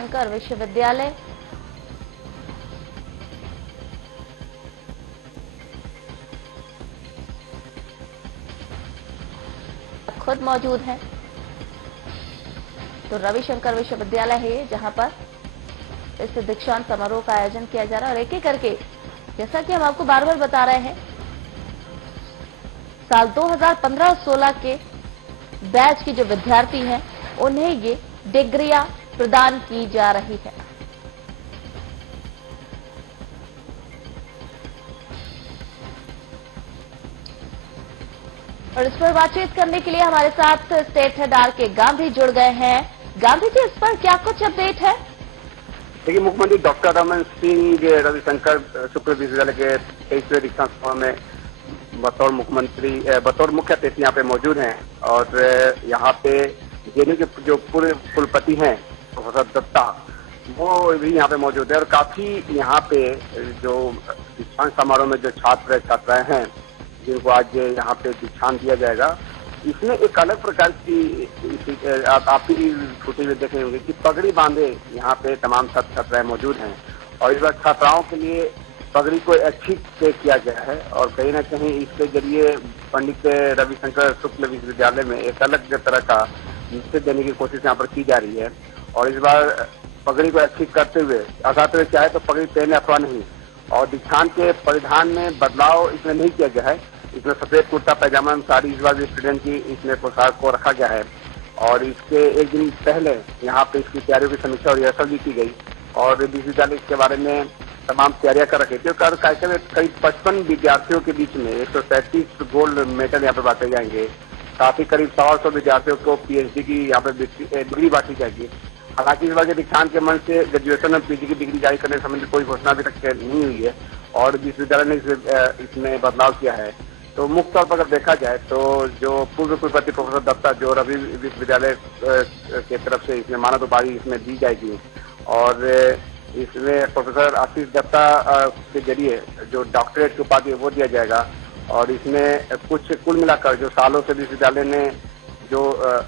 शंकर विश्वविद्यालय खुद मौजूद हैं। तो रविशंकर विश्वविद्यालय है जहां पर इस दीक्षांत समारोह का आयोजन किया जा रहा है और एक एक करके जैसा कि हम आपको बार बार बता रहे हैं, साल 2015-16 के बैच के जो विद्यार्थी हैं उन्हें ये डिग्रियां प्रदान की जा रही है। और इस पर बातचीत करने के लिए हमारे साथ स्टेट हेड आर.के. गांधी जुड़ गए हैं। गांधी जी, इस पर क्या कुछ अपडेट है? देखिए, मुख्यमंत्री डॉक्टर रमन सिंह रविशंकर शुक्ल विश्वविद्यालय के 23वें दीक्षांत समारोह में बतौर मुख्य अतिथि यहाँ पे मौजूद हैं। और यहाँ पे जेएनयू के जो पूर्व कुलपति हैं प्रोफेसर दत्ता, वो भी यहाँ पे मौजूद है। और काफी यहाँ पे जो दीक्षांत समारोह में जो छात्र छात्राएं हैं जिनको आज यहाँ पे दीक्षांत दिया जाएगा, इसमें एक अलग प्रकार की आप ही छुट्टी में देखे होंगे कि पगड़ी बांधे यहाँ पे तमाम छात्र छात्राएं मौजूद हैं। और इस बार छात्राओं के लिए पगड़ी को अच्छी से किया गया है और कहीं ना कहीं इसके जरिए पंडित रविशंकर शुक्ल विश्वविद्यालय में एक अलग तरह का निश्चित देने की कोशिश यहाँ पर की जा रही है। और इस बार पगड़ी को अच्छी करते हुए छात्र चाहे तो पगड़ी पहने अथवा नहीं, और दीक्षांत के परिधान में बदलाव इसमें नहीं किया गया है। इसमें सफेद कुर्ता पैजामा साड़ी इस बार भी स्टूडेंट की इसमें पोशाक को रखा गया है। और इसके एक दिन पहले यहाँ पे इसकी तैयारियों की समीक्षा और रिहर्सल भी की गई और विश्वविद्यालय के बारे में तमाम तैयारियां कर रखी थी। कार्यक्रम में करीब 55 विद्यार्थियों के बीच में 137 गोल्ड मेडल यहाँ पे बांटे जाएंगे। साथ ही करीब 100 विद्यार्थियों को पीएचडी की यहाँ पे डिग्री बांटी जाएगी। हालांकि इस बार के दीक्षांत के मंच से ग्रेजुएशन और पीजी की डिग्री जारी करने संबंधी कोई घोषणा अभी तक नहीं हुई है और विश्वविद्यालय ने इसमें बदलाव किया है। तो मुख्य तौर पर अगर देखा जाए तो जो पूर्व कुलपति प्रोफेसर दत्ता जो रवि विश्वविद्यालय के तरफ से इसमें मानद उपाधि इसमें दी जाएगी और इसमें प्रोफेसर आशीष दत्ता के जरिए जो डॉक्टरेट की उपाधि है वो दिया जाएगा। और इसमें कुछ कुल मिलाकर जो सालों से विश्वविद्यालय ने जो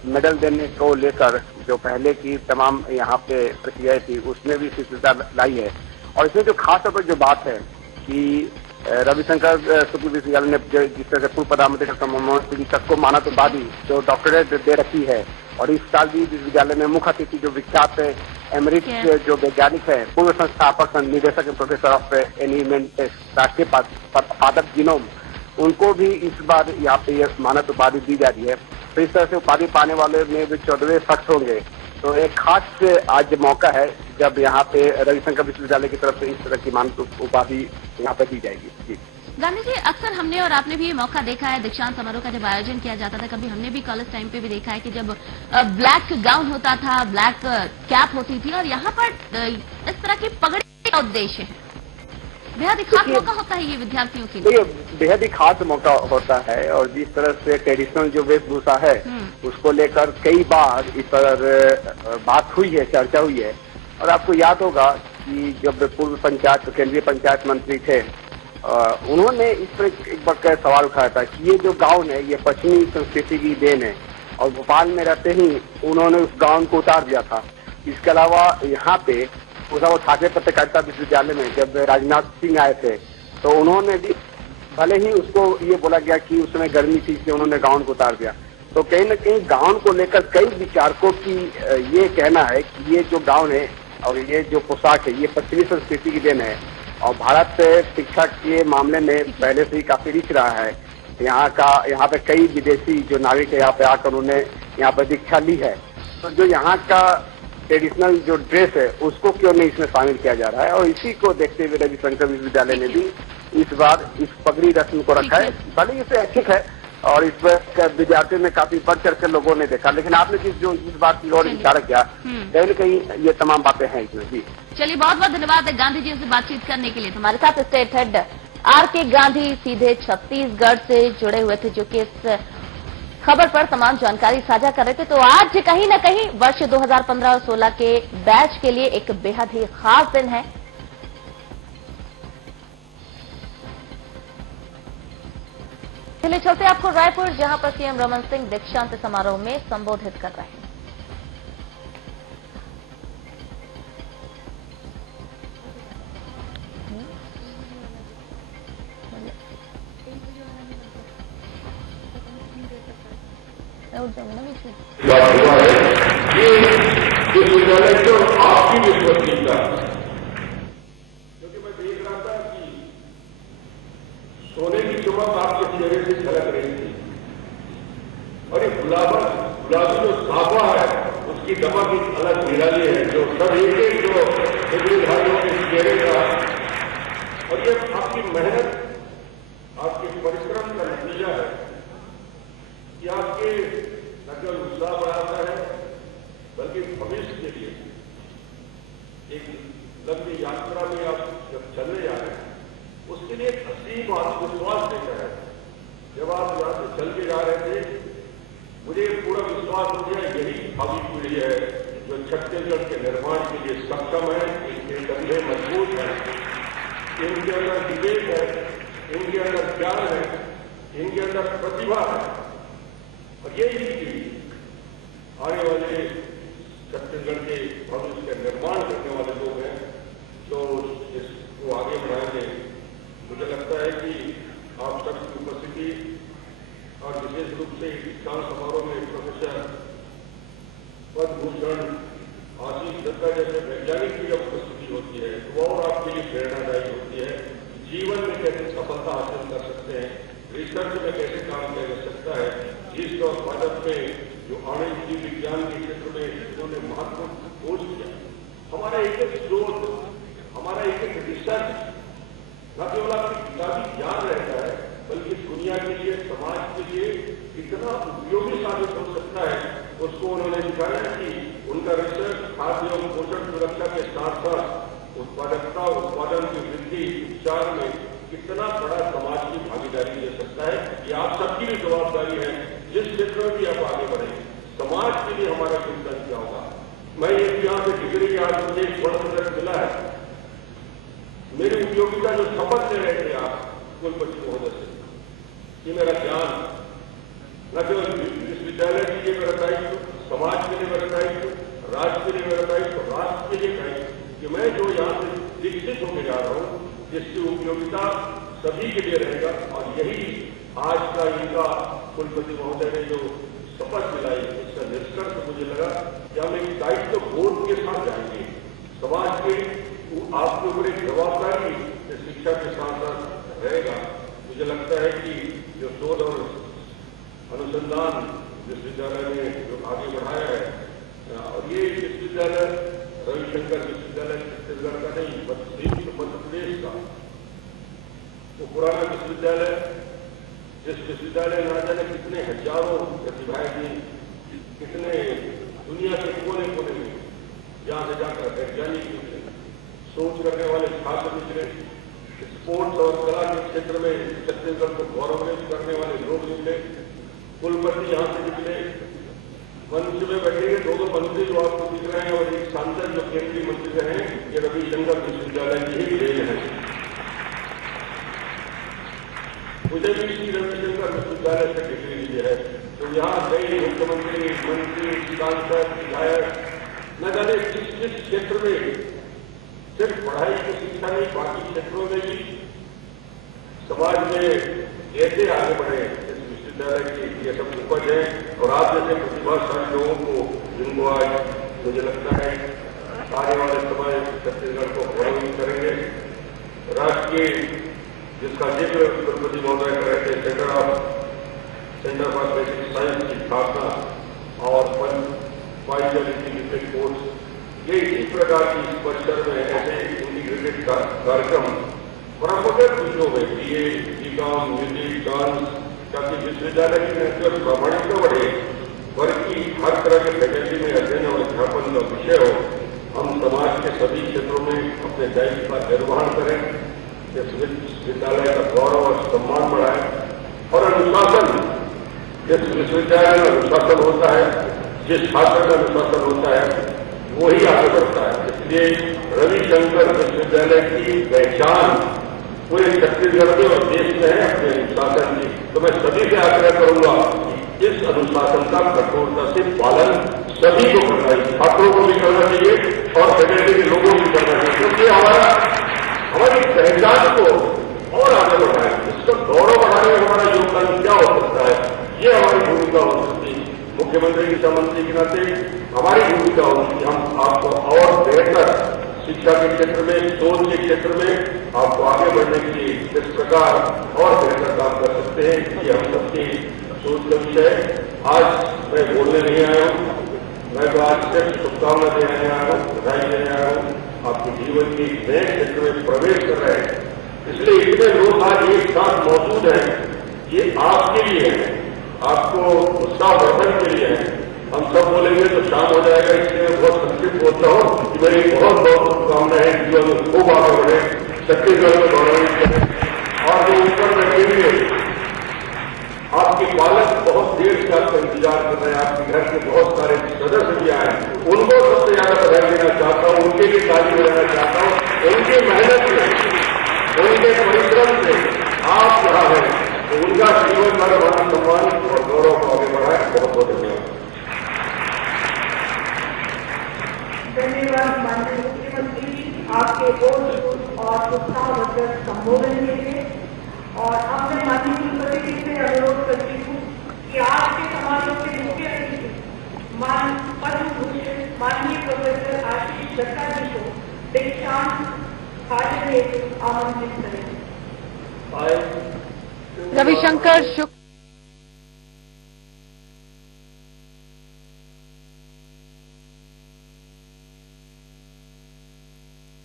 मेडल देने को लेकर जो पहले की तमाम यहाँ पे प्रक्रिया थी उसमें भी शिथिलता लाई है। और इसमें जो खास तौर पर जो बात है कि रविशंकर शुक्ल विश्वविद्यालय ने जिस तरह से पूर्व प्रधानमंत्री डॉक्टर मनमोहन सिंह तक को मानद उपाधि जो डॉक्टरेट दे रखी है। और इस साल भी विश्वविद्यालय में मुख्य अतिथि जो विख्यात एमरिट जो वैज्ञानिक है पूर्व संस्थापक निदेशक प्रोफेसर ऑफ एनिमेंट राष्ट्रीय पादप जीनोम, उनको भी इस बार यहाँ पे ये मानद उपाधि दी जा रही है। तो इस तरह से उपाधि पाने वाले में भी 14वें शख्स होंगे। तो एक खास आज मौका है जब यहाँ पे रविशंकर विश्वविद्यालय की तरफ से इस तरह की मानद उपाधि यहाँ पे दी जाएगी। जी गांधी जी, अक्सर हमने और आपने भी ये मौका देखा है दीक्षांत समारोह का जब आयोजन किया जाता था, कभी हमने भी कॉलेज टाइम पे भी देखा है कि जब ब्लैक गाउन होता था, ब्लैक कैप होती थी और यहाँ पर इस तरह की पगड़ी का उद्देश्य है। बेहद ही खास मौका होता है ये विद्यार्थियों के लिए। बेहद ही खास मौका होता है और जिस तरह से ट्रेडिशनल जो वेशभूषा है उसको लेकर कई बार इस पर बात हुई है, चर्चा हुई है। और आपको याद होगा कि जब पूर्व केंद्रीय पंचायत मंत्री थे उन्होंने इस पर एक बार सवाल उठाया था कि ये जो गाउन है ये पश्चिमी संस्कृति की देन है और भोपाल में रहते ही उन्होंने उस गाउन को उतार दिया था। इसके अलावा यहाँ पे वो ठाकरे पत्रकारिता विश्वविद्यालय में जब राजनाथ सिंह आए थे तो उन्होंने भी भले ही उसको ये बोला गया कि उस समय गर्मी थी इसलिए उन्होंने गाउन को उतार दिया। तो कहीं न कहीं गाउन को लेकर कई विचारकों की ये कहना है कि ये जो गाउन है और ये जो पोशाक है ये पश्चिमी संस्कृति की देन है। और भारत शिक्षा के मामले में पहले से ही काफी रिच रहा है। यहाँ पे कई विदेशी जो नागरिक है यहाँ पे आकर उन्होंने यहाँ पर दीक्षा ली है। तो जो यहाँ का ट्रेडिशनल जो ड्रेस है उसको क्यों नहीं इसमें शामिल किया जा रहा है। और इसी को देखते हुए रविशंकर विश्वविद्यालय ने भी इस बार इस पगड़ी रस्म को रखा है। भले इसे ऐच्छिक है और इस पर विद्यार्थियों में काफी बढ़ चढ़ कर लोगों ने देखा, लेकिन आपने जो इस बात की ओर इशारा किया कहीं न कहीं ये तमाम बातें हैं इसमें। जी चलिए, बहुत बहुत धन्यवाद गांधी जी से बातचीत करने के लिए। हमारे साथ स्टेट हेड आर.के. गांधी सीधे छत्तीसगढ़ से जुड़े हुए थे जो कि इस खबर पर तमाम जानकारी साझा कर रहे थे। तो आज कहीं न कहीं वर्ष 2015 और 16 के बैच के लिए एक बेहद ही खास दिन है। चलिए चलते आपको रायपुर, जहां पर सीएम रमन सिंह दीक्षांत समारोह में संबोधित कर रहे हैं। उठ जाएंगे ना बीच में। बात हुआ है ये विश्वविद्यालय तो आपकी विश्वसनीयता, क्योंकि मैं देख रहा था कि सोने की चमक आपके चेहरे से झलक रही थी और ये गुलाबी जो साफा है उसकी दमक एक अलग निराली है, जो सब एक जो डिग्री भाइयों के चेहरे का, और ये आपकी मेहनत, आपके परिश्रम का नतीजा है कि आपके न केवल उत्साह बढ़ाता है बल्कि भविष्य के लिए एक लंबी यात्रा में आप जब चलने जा रहे हैं उसके लिए एक असीम आत्मविश्वास देता है। जब आप यहां से चल के जा रहे थे मुझे पूरा विश्वास हो गया यही भावी पीढ़ी है जो छत्तीसगढ़ के निर्माण के लिए सक्षम है, इनके कंधे मजबूत है, इनके अंदर विवेक है, इनके अंदर ज्ञान है, इनके अंदर प्रतिभा है, और यही पीढ़ी आने वाले छत्तीसगढ़ के भविष्य का निर्माण करने वाले लोग हैं जो इसको आगे बढ़ाएंगे। मुझे लगता है कि आप सबकी उपस्थिति और विशेष रूप से दीक्षांत समारोह में प्रोफेसर पद्मभूषण आशीष दत्ता जैसे वैज्ञानिक की जब उपस्थिति होती है तो वो और आपके लिए प्रेरणादायी होती है। जीवन में कैसे सफलता हासिल कर सकते हैं, रिसर्च में कैसे काम किया जा सकता है, जिस और भारत में जो आणविक विज्ञान के क्षेत्र में इन्होंने महत्वपूर्ण खोज किया, हमारा एक एक शोध, हमारा एक एक रिसर्च न केवल आपकी किताबी ज्ञान रहता है बल्कि दुनिया के लिए, समाज के लिए कितना उपयोगी साबित हो सकता है उसको उन्होंने दिखाया कि उनका रिसर्च खाद्य एवं पोषण सुरक्षा के साथ साथ उत्पादकता, उत्पादन की वृद्धि, उपचार में कितना बड़ा समाज की भागीदारी दे सकता है। ये आप सबकी भी जवाबदारी है, जिस क्षेत्र में भी आप आगे बढ़ें समाज के लिए हमारा चिंतन क्या होगा। मैं यहाँ से डिग्री आज मुझे एक वर्ष तक मिला है, मेरी उपयोगिता जो शपथ ले रहे थे आप कुलपति महोदय से, ये मेरा ज्ञान न केवल विश्वविद्यालय के लिए मेरा दायित्व, समाज के लिए मेरा दायित्व, राज्य के लिए मेरा दायित्व, राष्ट्र के लिए दायित्व कि मैं जो यहाँ से विकसित होकर जा रहा हूँ जिसकी उपयोगिता सभी के लिए रहेगा। और यही आज का इनका कुलपति महोदय ने जो शपथ दिलाई इसका निष्कर्ष मुझे लगा कि हम एक दायित्व बोध के साथ जाएंगे। समाज के आपके ऊपर एक जवाबदारी शिक्षा के साथ साथ रहेगा। मुझे लगता है कि जो शोध और अनुसंधान विश्वविद्यालय ने जो आगे बढ़ाया है, और ये विश्वविद्यालय रविशंकर विश्वविद्यालय छत्तीसगढ़ का नहीं मध्य प्रदेश का वो पुराना विश्वविद्यालय, जिस विश्वविद्यालय न जाने कितने हजारों प्रतिभाएं थी, कितने दुनिया के कोने कोने में जहां से जाकर वैज्ञानिक निकले, सोच करने वाले छात्र निकले, स्पोर्ट्स और कला के क्षेत्र में छत्तीसगढ़ को गौरवान्वित करने वाले लोग निकले, कुलपति यहाँ से निकले, मंच में बैठेंगे दो मंत्री जो आपको दिख रहे हैं और एक सांसद जो केंद्रीय मंत्री रहे हैं, ये रविशंकर विश्वविद्यालय की ही देन है। मुझे भी श्री रविशंकर विश्वविद्यालय से डिग्री ली है, तो यहाँ कई मुख्यमंत्री, मंत्री, सांसद, विधायक न जाने किस किस क्षेत्र में सिर्फ पढ़ाई की शिक्षा नहीं बाकी क्षेत्रों में भी समाज में कैसे आगे बढ़े इस विश्वविद्यालय की ये सब उपज है। और आप जैसे प्रतिभाशाली लोगों को जिनको आज मुझे लगता है आने वाले समय छत्तीसगढ़ को गौरवित करेंगे। राष्ट्र की जिसका जिक्र कुलपति महोदय कर रहे थे, सेंटर फॉर बेसिक साइंस की स्थापना और फाइनल इंटीग्रेटेड कोर्स, ये इसी प्रकार की इस परिसर में ऐसे इंटीग्रेटेड कार्यक्रम परम्परागत विषयों में बीए, बीकॉम, म्यूजिक, डांस, ताकि विश्वविद्यालय की न केवल प्रामाणिकता बढ़े बल्कि हर तरह के फैकल्टी में अध्ययन और अध्यापन का विषय हो। हम समाज के सभी क्षेत्रों में अपने दायित्व का निर्वहन करें, इस विश्वविद्यालय का गौरव और सम्मान बढ़ाएं और अनुशासन, जिस विश्वविद्यालय में अनुशासन होता है, जिस छात्र का अनुशासन होता है वही आगे बढ़ता है। इसलिए रविशंकर विश्वविद्यालय की पहचान पूरे छत्तीसगढ़ में और देश में है अपने अनुशासन की। तो मैं सभी से आग्रह करूंगा कि इस अनुशासन का कठोरता से पालन सभी को करना चाहिए, छात्रों को भी करना चाहिए और फैकल्टी के लोगों को भी करना चाहिए, क्योंकि हमारी पहचान को और आगे बढ़ाए, इसका गौरव बढ़ाने में हमारा योगदान क्या हो सकता है, ये हमारी भूमिका हो सकती है। मुख्यमंत्री शिक्षा मंत्री के नाते हमारी भूमिका होगी कि हम आपको और बेहतर शिक्षा के क्षेत्र में, शोध के क्षेत्र में आपको आगे बढ़ने के लिए किस प्रकार और बेहतर काम कर सकते हैं, ये हम सबकी सोच का विषय है। आज मैं बोलने नहीं आया हूँ, मैं तो आज सिर्फ शुभकामना देने आया हूँ, बधाई देने आया हूँ। आपके जीवन के नए क्षेत्र में प्रवेश कर रहे हैं, इसलिए इतने लोग आज एक साथ मौजूद हैं, ये आपके लिए है, आपको उत्साहवर्धन के लिए है। हम सब बोलेंगे तो शाम हो जाएगा, इसलिए मैं बहुत संक्षिप्त बोलता हूँ कि मेरी बहुत बहुत शुभकामनाएं हैं, जीवन में खूब आगे बढ़े, छत्तीसगढ़ में गौरवित करें। और जो ऊपर बैठे हुए आपके बालक बहुत देर से आपका इंतजार कर रहे हैं, आपके घर के बहुत सारे सदस्य भी आए, उनको सबसे ज्यादा बधाई देना चाहता हूँ, उनके लिए ताली बजाना चाहता हूँ। उनकी मेहनत से, उनके परिश्रम से आप यहाँ हैं, तो उनका जीवन भर मान सम्मान और गौरव को आगे बढ़ाए। बहुत बहुत धन्यवाद। धन्यवाद माननीय मुख्यमंत्री जी, आपके ओज और उत्साहवर्धक संबोधन के लिए। और अब मैं माननीय कुलपति जी से अनुरोध करती हूँ कि आज के समारोह के मुख्य अतिथि पद्म भूषण माननीय प्रोफेसर आशीष दत्ता जी को दीक्षांत कार्य में आमंत्रित करें। रविशंकर शुक्ल